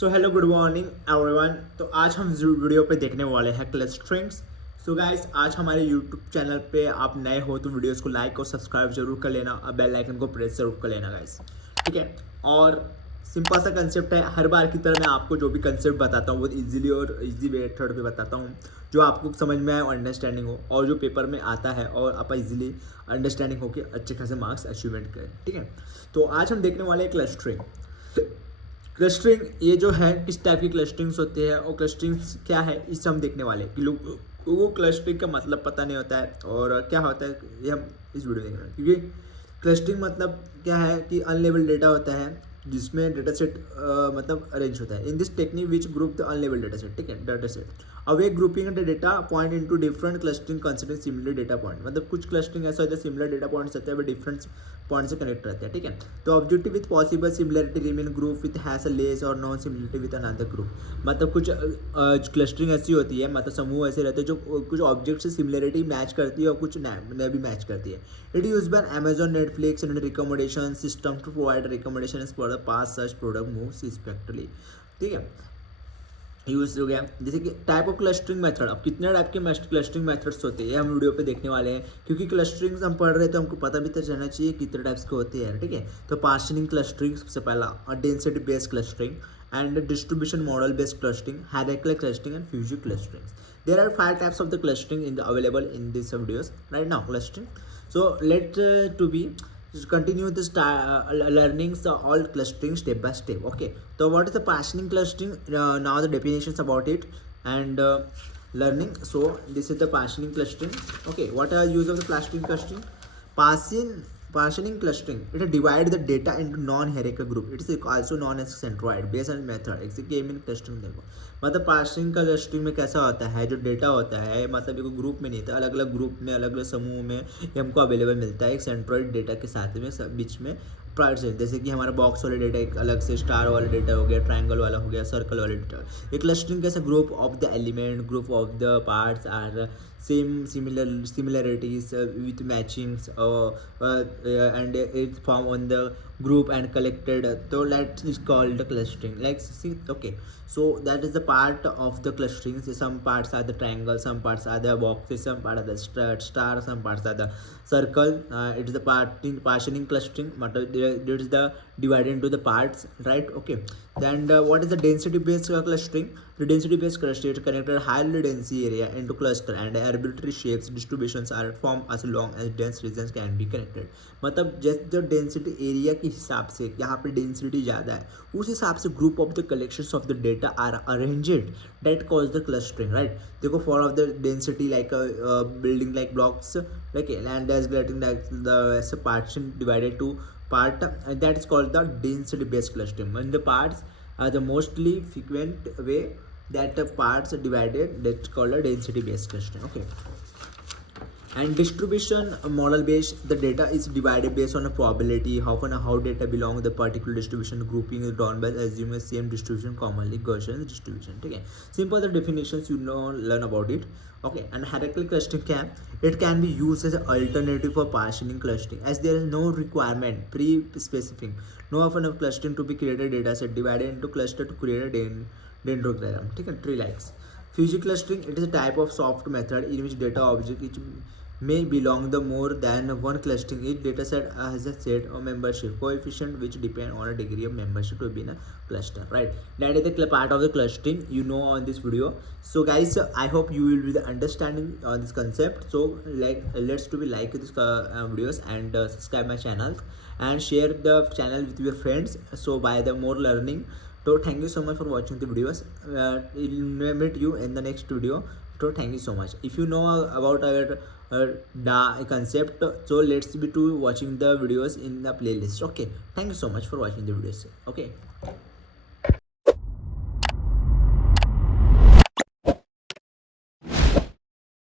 So hello good morning everyone. तो आज हम वीडियो पे देखने वाले हैं क्लस्टरिंग्स। सो गाइस, आज हमारे यूट्यूब चैनल पे आप नए हो तो वीडियोस को लाइक और सब्सक्राइब जरूर कर लेना और बेल आइकन को प्रेस जरूर कर लेना गाइस, ठीक है। और सिंपल सा कंसेप्ट है, हर बार की तरह मैं आपको जो भी कंसेप्ट बताता हूँ बहुत इजीली और इजी मेथड पे बताता हूँ जो आपको समझ में आए और अंडरस्टैंडिंग हो और जो पेपर में आता है और आप इजीली अंडरस्टैंडिंग हो कि अच्छे खासे मार्क्स अचीवमेंट करें, ठीक है। तो आज हम देखने वाले हैं क्लस्टरिंग। क्लस्टरिंग ये जो है किस टाइप की क्लस्टरिंग्स होती है और क्लस्टरिंग्स क्या है इसे हम देखने वाले हैं कि लोगों को क्लस्टरिंग का मतलब पता नहीं होता है और क्या होता है ये हम इस वीडियो में देख रहे हैं। क्योंकि क्लस्टरिंग मतलब क्या है कि अनलेबल्ड डेटा होता है जिसमें डेटा सेट मतलब अरेंज होता है in this technique which group the unlabelled data set, ठीक है। Data set away grouping the data point into different clustering considering similar data point. मतलब कुछ क्लस्टरिंग ऐसा होता है सिमिलर डेटा पॉइंट्स होते हैं वो डिफरेंट पॉइंट से कनेक्ट रहते हैं, ठीक है। तो objective with possible similarity remain group with has a less और non similarity with another group. मतलब कुछ क्लस्टरिंग ऐसी होती है, मतलब समूह ऐसे रहते हैं जो कुछ ऑब्जेक्ट से सिमिलरिटी मैच करती है और कुछ नए भी मैच करती है। It use by Amazon, Netflix and recommendation system to provide recommendation for the past search product moves respectively, ठीक है। यूज हो गया। जैसे कि टाइप ऑफ क्लस्टरिंग मेथड, अब कितने टाइप के क्लस्टरिंग मेथड्स होते हैं हम वीडियो पे देखने वाले हैं क्योंकि क्लस्टरिंग्स हम पढ़ रहे हैं तो हमको पता भी तो रहना चाहिए कितने टाइप्स के होते हैं, ठीक है। तो पार्शनिंग क्लस्टरिंग सबसे पहला, और density based clustering and distribution model based clustering, hierarchical clustering and fusion clustering. There are 5 types of the clustering available in these videos right now. Clustering. So let to be continue this learnings all clustering step by step. Okay. So what is the partitioning clustering? Now the definitions about it and learning. So this is the partitioning clustering. Okay. What are use of the partitioning clustering? Partition Partitioning clustering, it divide the data into non-hierarchical group. It is also known as centroid based on method execution clustering। देखो मतलब पार्सिंग का क्लस्टरिंग में कैसा होता है, जो डेटा होता है मतलब एक ग्रुप में नहीं था, अलग अलग ग्रुप में अलग अलग समूह में ये हमको अवेलेबल मिलता है एक सेंट्रॉइड डेटा के साथ में बीच में प्राइवेट से। जैसे कि हमारा बॉक्स वाला डेटा एक अलग से, स्टार वाला डेटा हो गया, ट्रायंगल वाला हो गया, सर्कल वाला डेटा। एक क्लस्टरिंग कैसा, group of the element, group of the parts are same similarities with matchings and it form on the group and collected, so that is called the clustering. Like see, okay, so that is the part of the clustering. So some parts are the triangle, some parts are the boxes, some part are the star, some parts are the circle. It is the part in partitioning clustering, it is the divided into the parts, right? Okay. Then what is the density based clustering? The density based clustering connected highly dense area into cluster and arbitrary shapes distributions are formed as long as dense regions can be connected। मतलब जैसे जो density area के हिसाब से यहाँ पे डेंसिटी ज़्यादा है उस हिसाब से group of the collections of the data are arranged that cause the clustering, right. देखो for of the density like building like blocks like land as getting like the as a partition divided to part, that is called the density based clustering. When the parts are the mostly frequent way that the parts are divided, that's called a density based clustering. Okay. And distribution model based, the data is divided based on a probability how data belong to the particular distribution grouping is done by assuming same distribution commonly Gaussian distribution, ठीक है। Simple the definitions you know learn about it। Okay, and hierarchical clustering can, it can be used as an alternative for partitioning clustering as there is no requirement pre-specifying no often of clustering to be created data set divided into cluster to create a dendrogram, ठीक है, tree likes। Fusion clustering, it is a type of soft method in which data object which may belong the more than one clustering. Each data set has a set of membership coefficient which depend on a degree of membership to be in a cluster, right? That is the part of the clustering you know on this video. So guys, I hope you will be the understanding on this concept. So like let's to be like this videos and subscribe my channel and share the channel with your friends, so by the more learning. So thank you so much for watching the videos. We'll meet you in the next video. So thank you so much. If you know about our concept, so let's be to watching the videos in the playlist. Okay, thank you so much for watching the videos. Okay.